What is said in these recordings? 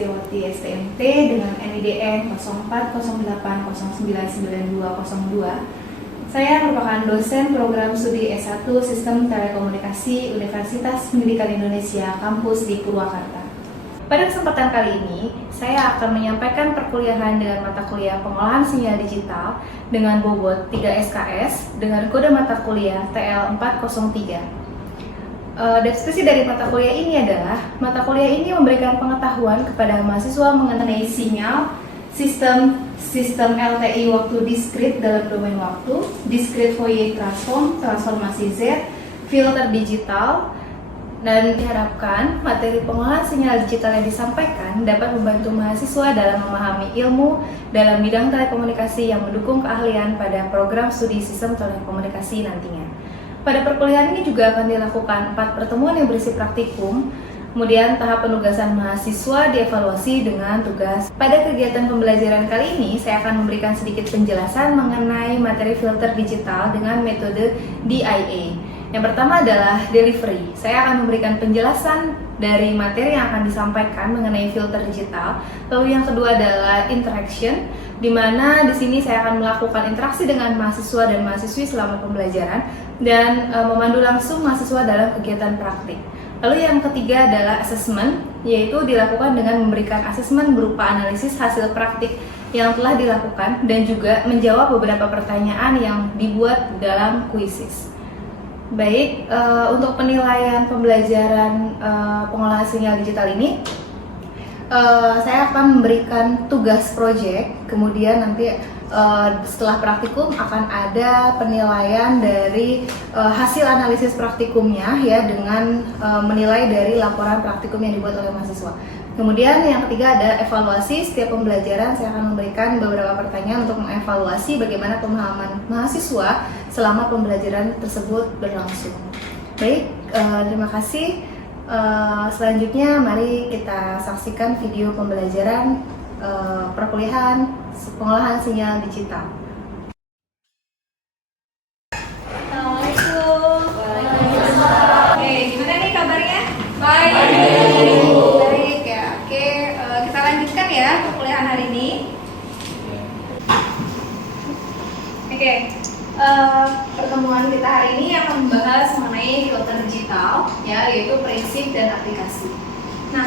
Setiawati STMT dengan NIDN 0408099202. Saya merupakan dosen program studi S1 Sistem Telekomunikasi Universitas Pendidikan Indonesia Kampus di Purwakarta. Pada kesempatan kali ini, saya akan menyampaikan perkuliahan dengan mata kuliah Pengolahan Sinyal Digital dengan bobot 3 SKS dengan kode mata kuliah TL403. Deskripsi dari mata kuliah ini adalah, mata kuliah ini memberikan pengetahuan kepada mahasiswa mengenai sinyal, sistem LTI waktu diskrit dalam domain waktu, discrete Fourier transform, transformasi Z, filter digital, dan diharapkan materi pengolahan sinyal digital yang disampaikan dapat membantu mahasiswa dalam memahami ilmu dalam bidang telekomunikasi yang mendukung keahlian pada program studi sistem telekomunikasi nantinya. Pada perkuliahan ini juga akan dilakukan 4 pertemuan yang berisi praktikum, kemudian tahap penugasan mahasiswa dievaluasi dengan tugas. Pada kegiatan pembelajaran kali ini, saya akan memberikan sedikit penjelasan mengenai materi filter digital dengan metode DIA. Yang pertama adalah delivery. Saya akan memberikan penjelasan dari materi yang akan disampaikan mengenai filter digital. Lalu yang kedua adalah interaction, di mana di sini saya akan melakukan interaksi dengan mahasiswa dan mahasiswi selama pembelajaran dan memandu langsung mahasiswa dalam kegiatan praktik. Lalu yang ketiga adalah assessment, yaitu dilakukan dengan memberikan asesmen berupa analisis hasil praktik yang telah dilakukan dan juga menjawab beberapa pertanyaan yang dibuat dalam kuisis. Baik, untuk penilaian pembelajaran pengolahan sinyal digital ini, saya akan memberikan tugas proyek, kemudian nanti setelah praktikum akan ada penilaian dari hasil analisis praktikumnya ya, dengan menilai dari laporan praktikum yang dibuat oleh mahasiswa. Kemudian yang ketiga ada evaluasi. Setiap pembelajaran saya akan memberikan beberapa pertanyaan untuk mengevaluasi bagaimana pemahaman mahasiswa selama pembelajaran tersebut berlangsung. Baik, terima kasih. Selanjutnya mari kita saksikan video pembelajaran perkuliahan pengolahan sinyal digital. Assalamualaikum. Waalaikumsalam. Oke, gimana nih kabarnya? Baik. Baik ya. Oke, kita lanjutkan ya perkuliahan hari ini. Oke, pertemuan kita hari ini akan membahas mengenai filter digital, ya, yaitu prinsip dan aplikasi. Nah,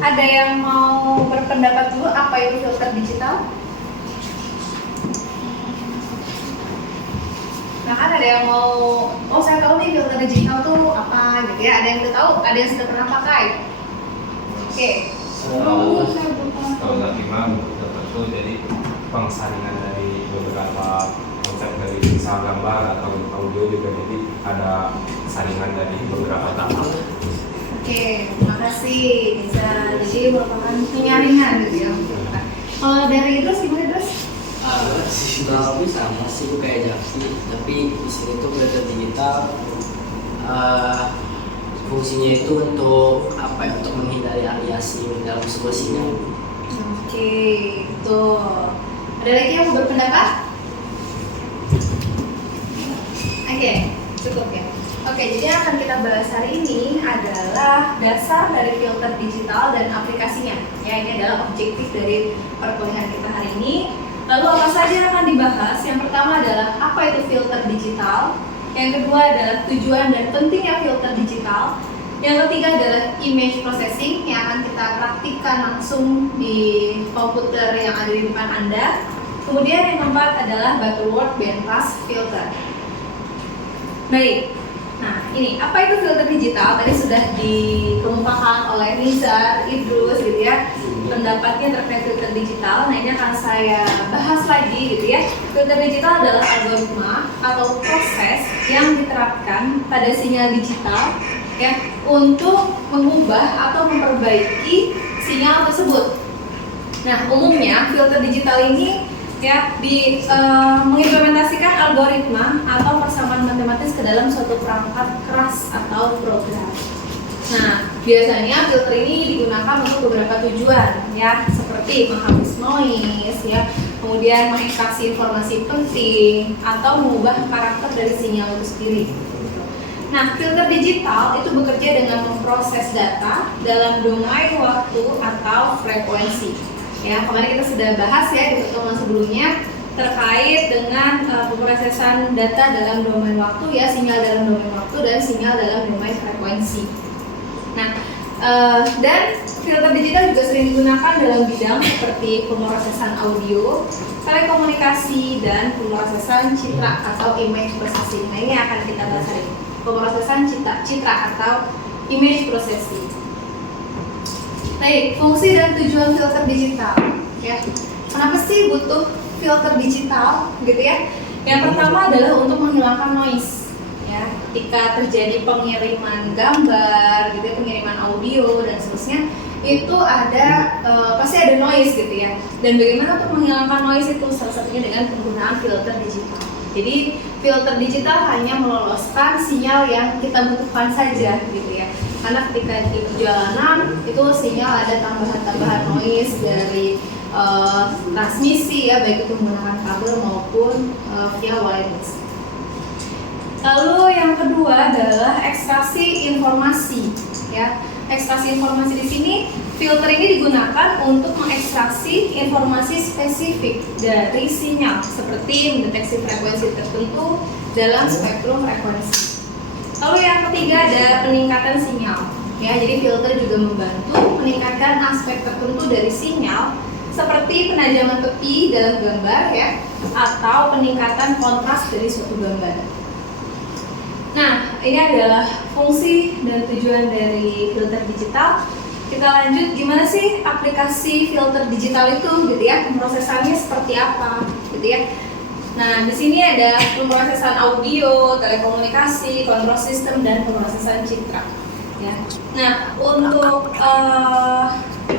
ada yang mau berpendapat dulu apa itu filter digital? Nah, kan ada yang mau, oh saya tahu nih filter digital tuh apa gitu ya. Ada yang udah tahu, ada yang sudah pernah pakai. Oke. Kalau nggak gimana filter itu jadi pengsaringan dari beberapa konsep dari misal gambar atau audio juga, jadi ada saringan dari beberapa tahap. Oke, terima kasih. Bisa jadi merupakan penyaringan gitu ya. Kalau dari Idrus gimana Idrus? Kurang lebih sama sih, itu kayak Javi, tapi di sini tuh filter digital fungsinya itu untuk apa ya? Untuk menghindari aliasing dalam sebuah sinyal. Oke, betul. Ada lagi yang mau berpendapat? Oke, cukup ya. Oke, jadi yang akan kita bahas hari ini adalah dasar dari filter digital dan aplikasinya. Ya, ini adalah objektif dari perkuliahan kita hari ini. Lalu apa saja yang akan dibahas? Yang pertama adalah apa itu filter digital. Yang kedua adalah tujuan dan pentingnya filter digital. Yang ketiga adalah image processing yang akan kita praktikkan langsung di komputer yang ada di depan Anda. Kemudian yang keempat adalah Butterworth bandpass filter. Baik. Nah, ini apa itu filter digital? Tadi sudah dikemukakan oleh Nizar, Idrus gitu ya, pendapatnya terkait filter digital. Nah, ini akan saya bahas lagi gitu ya. Filter digital adalah algoritma atau proses yang diterapkan pada sinyal digital ya untuk mengubah atau memperbaiki sinyal tersebut. Nah, umumnya filter digital ini ya mengimplementasikan algoritma atau persamaan matematis ke dalam suatu perangkat keras atau program. Nah, biasanya filter ini digunakan untuk beberapa tujuan ya, seperti menghapus noise ya, kemudian mengekstraksi informasi penting atau mengubah karakter dari sinyal itu sendiri. Nah, filter digital itu bekerja dengan memproses data dalam domain waktu atau frekuensi. Ya, kemarin kita sudah bahas ya di pertemuan sebelumnya terkait dengan pemrosesan data dalam domain waktu, ya, sinyal dalam domain waktu dan sinyal dalam domain frekuensi. Nah, dan filter digital juga sering digunakan dalam bidang seperti pemrosesan audio, telekomunikasi, dan pemrosesan citra atau image processing. Nah, ini akan kita bahas hari ini. Pemrosesan citra atau image processing. Baik, fungsi dan tujuan filter digital. Ya, kenapa sih butuh filter digital, gitu ya? Yang pertama adalah untuk menghilangkan noise. Ya, ketika terjadi pengiriman gambar, gitu ya, pengiriman audio dan seterusnya, itu ada pasti ada noise, gitu ya. Dan bagaimana untuk menghilangkan noise itu salah satunya dengan penggunaan filter digital. Jadi filter digital hanya meloloskan sinyal yang kita butuhkan saja, gitu ya. Karena ketika di perjalanan itu sinyal ada tambahan-tambahan noise dari transmisi, ya, baik itu menggunakan kabel maupun via wireless. Lalu yang kedua adalah ekstraksi informasi, ya. Ekstraksi informasi di sini, filter ini digunakan untuk mengekstraksi informasi spesifik dari sinyal seperti mendeteksi frekuensi tertentu dalam spektrum frekuensi. Lalu yang ketiga ada peningkatan sinyal, ya. Jadi filter juga membantu meningkatkan aspek tertentu dari sinyal seperti penajaman tepi dalam gambar, ya, atau peningkatan kontras dari suatu gambar. Nah, ini adalah fungsi dan tujuan dari filter digital. Kita lanjut, gimana sih aplikasi filter digital itu, gitu ya? Pemrosesannya seperti apa, gitu ya? Nah, di sini ada pemrosesan audio, telekomunikasi, kontrol sistem, dan pemrosesan citra. Ya. Nah, untuk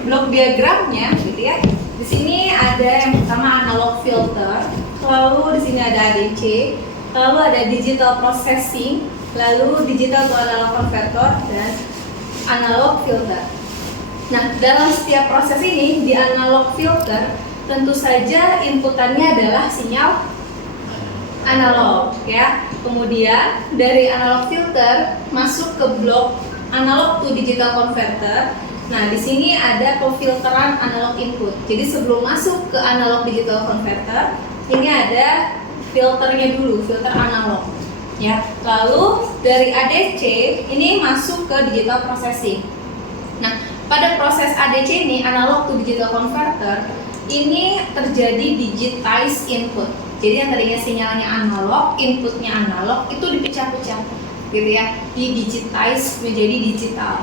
blok diagramnya, gitu ya? Di sini ada yang pertama analog filter, lalu di sini ada ADC, lalu ada digital processing, lalu digital to analog converter, dan analog filter. Nah, dalam setiap proses ini di analog filter tentu saja inputannya adalah sinyal analog, ya. Kemudian dari analog filter masuk ke blok analog to digital converter. Nah, di sini ada pemfilteran analog input. Jadi sebelum masuk ke analog digital converter, ini ada filternya dulu, filter analog, ya. Lalu dari ADC ini masuk ke digital processing. Nah, pada proses ADC ini, analog to digital converter, ini terjadi digitize input. Jadi yang tadinya sinyalnya analog, inputnya analog, itu dipecah-pecah, gitu ya, di-digitize menjadi digital,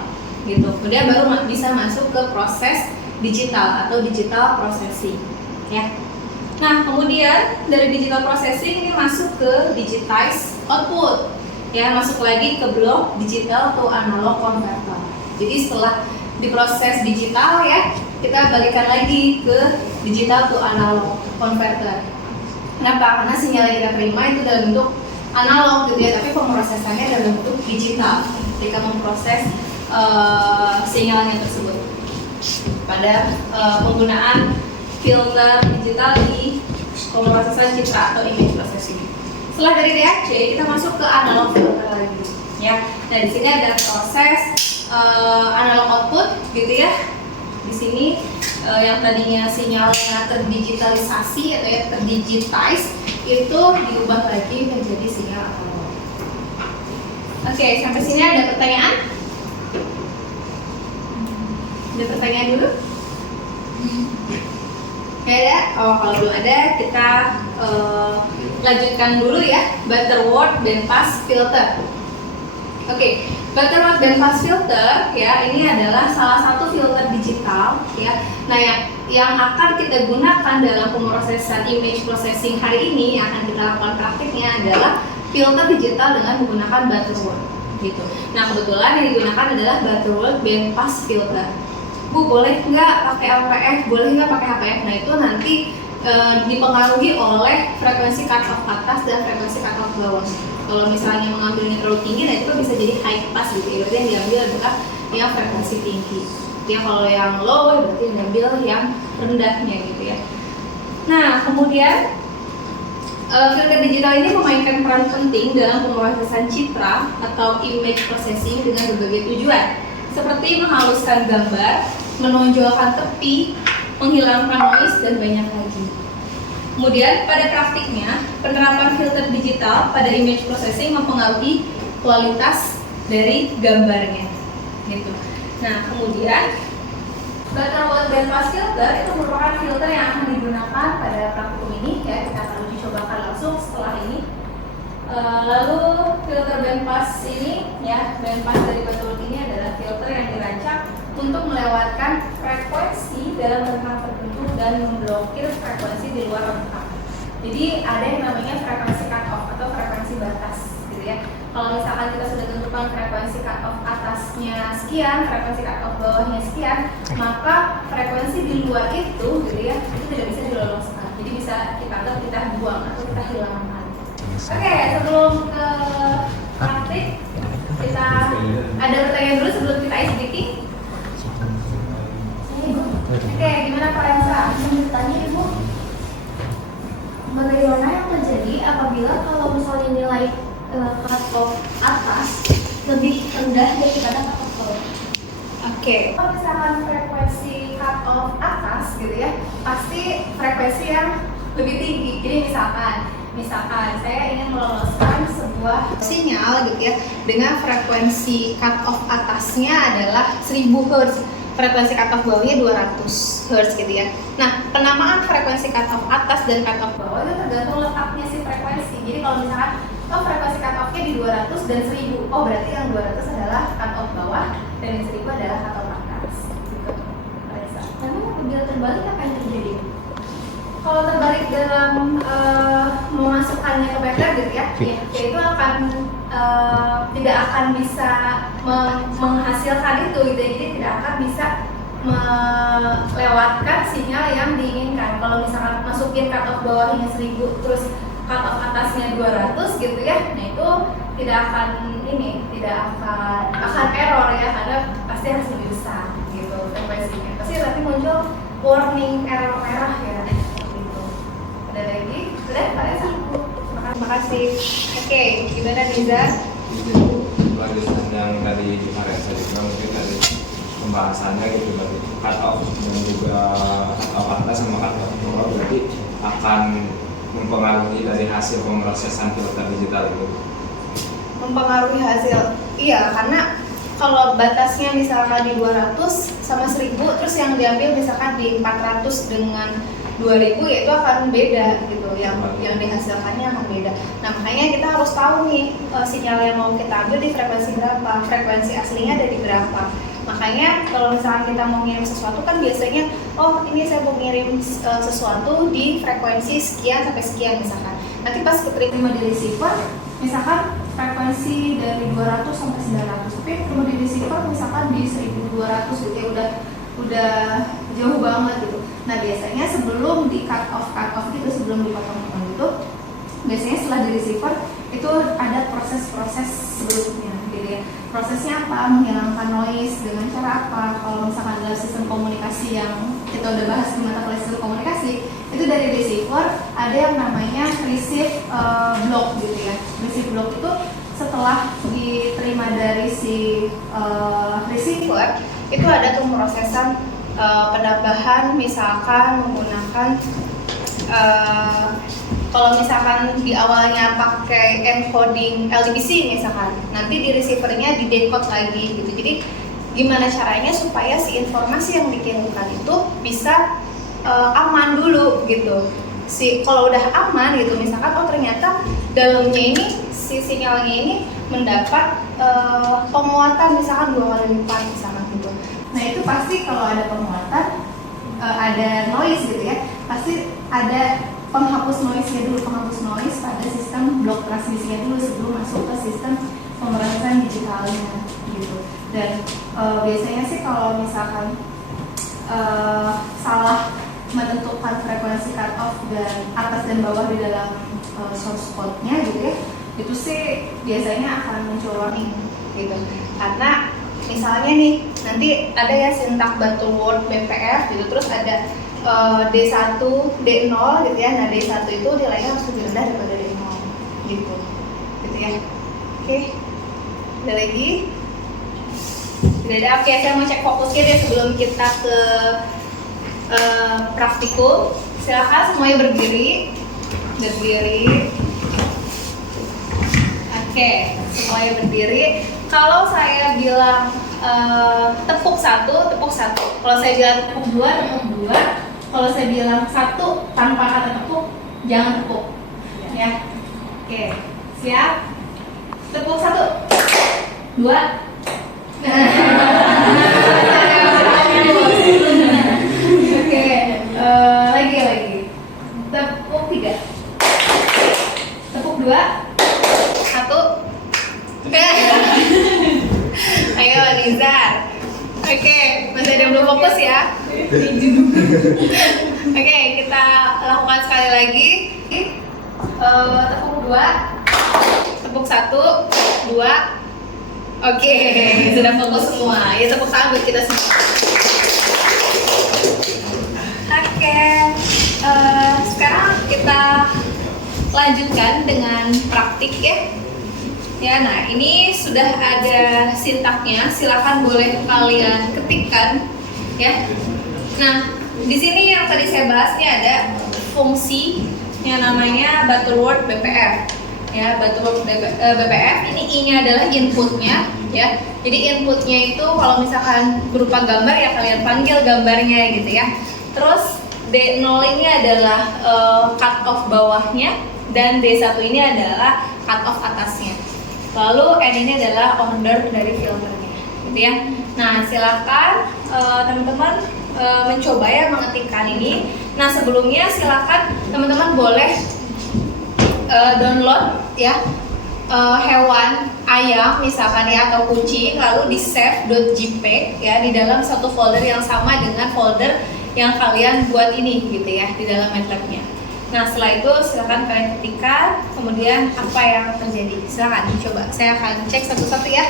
gitu. Kemudian baru bisa masuk ke proses digital atau digital processing, ya. Nah, kemudian dari digital processing ini masuk ke digitize output, ya, masuk lagi ke blok digital to analog converter. Jadi setelah diproses digital, ya, kita balikan lagi ke digital to analog converter. Kenapa? Karena sinyal yang kita terima itu dalam bentuk analog, gitu ya, tapi pemrosesannya dalam bentuk digital ketika memproses sinyalnya tersebut pada penggunaan filter digital di pemrosesan citra atau image processing. Setelah dari DAC kita masuk ke analog filter lagi, ya. Nah, di sini ada proses analog output, gitu ya. Di sini yang tadinya sinyalnya terdigitalisasi atau ya terdigitize itu diubah lagi menjadi sinyal analog. Oke, sampai sini ada pertanyaan? Ada pertanyaan dulu? Gak ada? Oh, kalau belum ada kita lanjutkan dulu ya. Butterworth bandpass filter. Oke, Butterworth bandpass filter, ya, ini adalah salah satu filter digital, ya. Nah, yang akan kita gunakan dalam pemrosesan image processing hari ini yang akan kita lakukan praktiknya adalah filter digital dengan menggunakan Butterworth, gitu. Nah, kebetulan yang digunakan adalah Butterworth bandpass filter. Bu, boleh nggak pakai LPF? Boleh nggak pakai HPF? Nah, itu nanti dipengaruhi oleh frekuensi cut-off atas dan frekuensi cut-off bawah. Kalau misalnya mengambilnya terlalu tinggi, nah itu bisa jadi high pass, gitu ya. Berarti yang diambil adalah yang frekuensi tinggi. Ya, kalau yang low berarti yang diambil yang rendahnya, gitu ya. Nah, kemudian filter digital ini memainkan peran penting dalam pemrosesan citra atau image processing dengan berbagai tujuan, seperti menghaluskan gambar, menonjolkan tepi, menghilangkan noise, dan banyak lagi. Kemudian pada praktiknya, penerapan filter digital pada image processing mempengaruhi kualitas dari gambarnya, gitu. Nah, kemudian Butterworth Bandpass filter itu merupakan filter yang akan digunakan pada praktikum ini, ya. Kita akan uji cobakan langsung setelah ini. Lalu filter bandpass ini, ya, bandpass dari Butterworth ini adalah filter yang dirancang untuk melewatkan frekuensi dalam rentang tertentu dan memblokir frekuensi di luar rentang. Jadi ada yang namanya frekuensi cut off atau frekuensi batas, gitu ya. Kalau misalkan kita sudah tentukan frekuensi cut off atasnya sekian, frekuensi cut off bawahnya sekian, maka frekuensi di luar itu, gitu ya, itu tidak bisa diloloskan. Jadi bisa kita anggap kita buang atau kita hilangkan. Oke, sebelum ke praktik, kita ada pertanyaan dulu sebelum kita ice breaking. Oke, gimana Pak Ensa? Tanya Ibu, bagaimana yang terjadi apabila kalau misalnya nilai cut off atas lebih rendah daripada cut off bawah? Oke, kalau misalkan frekuensi cut off atas, gitu ya, pasti frekuensi yang lebih tinggi. Jadi misalkan saya ingin meloloskan sebuah sinyal, gitu ya, dengan frekuensi cut off atasnya adalah 1000 Hz. Frekuensi cut off bawahnya 200 Hz, gitu ya. Nah, penamaan frekuensi cut off atas dan cut off bawah itu tergantung letaknya si frekuensi. Jadi kalau misalkan frekuensi cut off-nya di 200 dan 1000, berarti yang 200 adalah cut off bawah dan yang 1000 adalah cut off atas, gitu. Namun apabila terbalik apa yang terjadi? Kalau terbalik dalam memasukkannya ke paper, gitu ya, itu akan tidak akan bisa menghasilkan itu, gitu ya. Jadi tidak akan bisa melewatkan sinyal yang diinginkan. Kalau misalkan masukin cut off bawahnya 1000 terus cut off atasnya 200, gitu ya, nah itu tidak akan error ya, karena pasti harus lebih besar, gitu, frekuensinya. Pasti nanti muncul warning error merah ya, gitu. Ada lagi? Sudah, Pak Esa? Terima kasih. Oke, gimana Niza? Lanjutan yang tadi Pak Reza juga mungkin dari pembahasannya gitu, dari cut off dan juga cut off atas sama cut off bawah berarti akan mempengaruhi dari hasil pemrosesan filter digital itu. Mempengaruhi hasil, iya, karena kalau batasnya misalkan di 200 sama 1000, terus yang diambil misalkan di 400 dengan 2000, ya itu akan beda, gitu. Yang dihasilkannya akan beda. Nah, makanya kita harus tahu nih sinyal yang mau kita ambil di frekuensi berapa, frekuensi aslinya ada di berapa. Makanya kalau misalkan kita mau ngirim sesuatu kan biasanya, ini saya mau ngirim sesuatu di frekuensi sekian sampai sekian misalkan. Nanti pas keterima di receiver, misalkan frekuensi dari 200 sampai 900, tapi perlu di receiver misalkan di 1200, gitu ya, udah jauh banget gitu. Nah, biasanya sebelum di cut off gitu, sebelum dipotong-potong gitu, biasanya setelah di receiver itu ada proses-proses sebelumnya, gitu ya. Prosesnya apa? Menghilangkan noise dengan cara apa? Kalau misalkan dalam sistem komunikasi yang kita udah bahas di mata kuliah sistem komunikasi, itu dari receiver ada yang namanya receive block, gitu ya. Receive block itu setelah diterima dari si receiver, itu ada pemrosesan penambahan, misalkan menggunakan kalau misalkan di awalnya pakai encoding LDPC misalkan, nanti di receivernya di decode lagi, gitu. Jadi gimana caranya supaya si informasi yang dikirimkan itu bisa aman dulu, gitu. Kalau udah aman, gitu, misalkan ternyata dalamnya ini si sinyalnya ini mendapat penguatan misalkan 2 kali lipat misalkan, gitu. Nah, itu pasti kalau ada penguatan, ada noise, gitu ya, pasti ada penghapus noise-nya dulu, penghapus noise pada sistem blok transmisinya dulu sebelum masuk ke sistem pemrosesan digitalnya, gitu. Dan biasanya sih kalau misalkan salah menentukan frekuensi cut off dan atas dan bawah di dalam source code-nya, gitu ya, itu sih biasanya akan muncul warning, gitu. Karena misalnya nih, nanti ada ya sintak Butterworth BPF, gitu, terus ada D1, D0 gitu ya. Nah D1 itu nilainya harus lebih rendah daripada D0 gitu ya. Oke, ada lagi? Tidak ada. Oke, saya mau cek fokusnya deh sebelum kita ke praktikum. Silakan semuanya berdiri. Oke, semuanya berdiri. Kalau saya bilang tepuk satu. Kalau saya bilang tepuk dua. Kalau saya bilang satu tanpa kata tepuk, jangan tepuk. Ya. Oke, siap. Tepuk 1, 2. Oke, lagi. Tepuk 3. Tepuk 2. 1. Ayo Nizar. Oke, masih ada yang belum fokus ya. Oke, kita lakukan sekali lagi. Tepuk 2. Tepuk 1, 2. Oke, sudah fokus semua. Ya tepuk tangan buat kita semua. Oke, sekarang kita lanjutkan dengan praktik ya. Ya, nah ini sudah ada sintaknya. Silakan boleh kalian ketikkan ya. Nah, di sini yang tadi saya bahas ini ada fungsi yang namanya Butterworth BPF. Ya, Butterworth BPF ini I-nya adalah inputnya ya. Jadi inputnya itu kalau misalkan berupa gambar ya kalian panggil gambarnya gitu ya. Terus D0 ini adalah cut off bawahnya dan D1 ini adalah cut off atasnya. Lalu N ini adalah order dari filternya gitu ya. Nah, silakan teman-teman mencoba ya mengetikkan ini. Nah, sebelumnya silakan teman-teman boleh download ya hewan ayam misalkan ya atau kucing, lalu di save.jpg ya di dalam satu folder yang sama dengan folder yang kalian buat ini gitu ya di dalam MATLAB-nya. Nah, setelah itu silakan kalian ketikkan kemudian apa yang terjadi. Silakan dicoba. Saya akan cek satu-satu ya.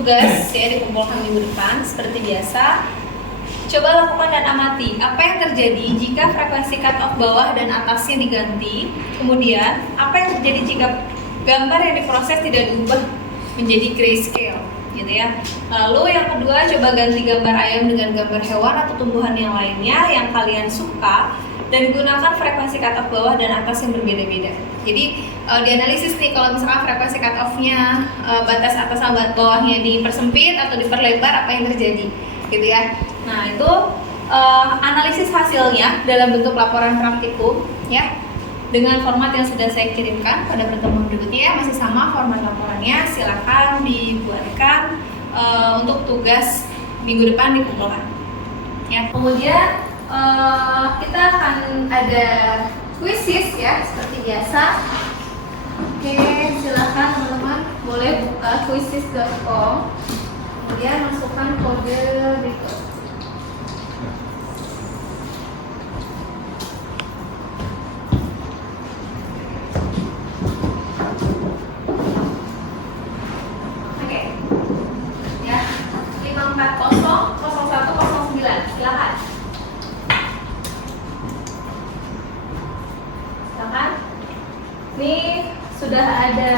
tugas ya dikumpulkan minggu depan seperti biasa. Coba lakukan dan amati apa yang terjadi jika frekuensi cut off bawah dan atasnya diganti. Kemudian, apa yang terjadi jika gambar yang diproses tidak diubah menjadi grayscale, gitu ya. Lalu yang kedua, coba ganti gambar ayam dengan gambar hewan atau tumbuhan yang lainnya yang kalian suka dan gunakan frekuensi cut off bawah dan atas yang berbeda-beda. Jadi dianalisis nih kalau misalkan frekuensi cut off-nya batas atas sama bawahnya dipersempit atau diperlebar, apa yang terjadi, gitu ya. Nah itu analisis hasilnya dalam bentuk laporan praktikum ya, dengan format yang sudah saya kirimkan pada pertemuan berikutnya. Masih sama format laporannya, silakan dibuatkan untuk tugas minggu depan dikumpulkan ya. Kemudian kita akan ada quizzes ya seperti biasa. Oke, silakan teman-teman boleh buka quizzes.com, kemudian masukkan kode berikut. Oke, ya 5400109, silakan. Silakan. Ini sudah ada